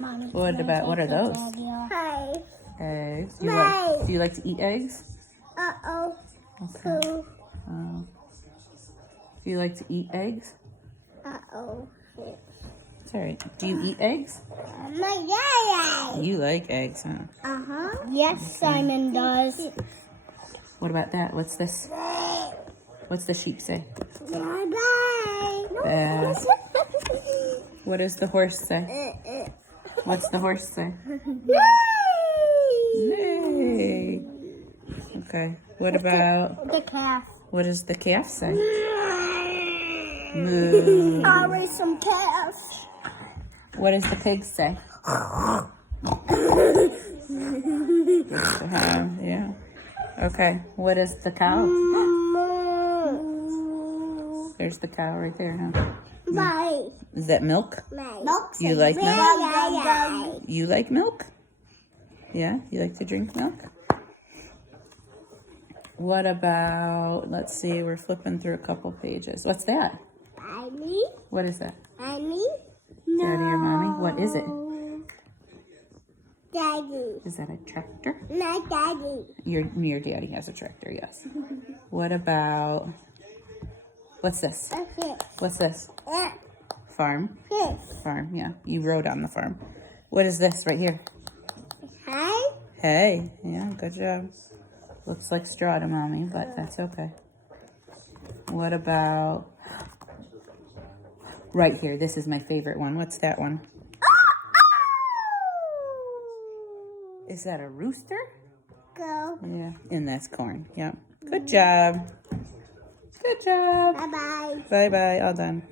What are those? Hi. Eggs. Do you like to eat eggs? Uh-oh. Okay. Do you like to eat eggs? Uh-oh. It's all right. Do you eat eggs? My You like eggs, huh? Uh-huh. Yes, Simon does. What about that? What's this? What's the sheep say? Bye-bye. What does the horse say? What's the horse say? Nay. Okay. What about The calf. what does the calf say? Moo. Always some calves. What does the pig say? Yeah. Okay. What is the cow? There's the cow right there, huh? Bye. Is that milk? Milk. You like milk? Yeah. You like milk? Yeah? You like to drink milk? What about, let's see, we're flipping through a couple pages. What's that? Mommy. What is that? Mommy. Daddy or mommy? What is it? Daddy. Is that a tractor? My daddy. Your daddy has a tractor, yes. What about, what's this? Okay. What's this? Farm? Yes. Farm, yeah. You rode on the farm. What is this right here? Hi. Hey, yeah, good job. Looks like straw to mommy, but that's okay. What about right here? This is my favorite one. What's that one? Is that a rooster? Go. Yeah, and that's corn. Yep. Good job. Good job. Bye-bye. Bye-bye. All done.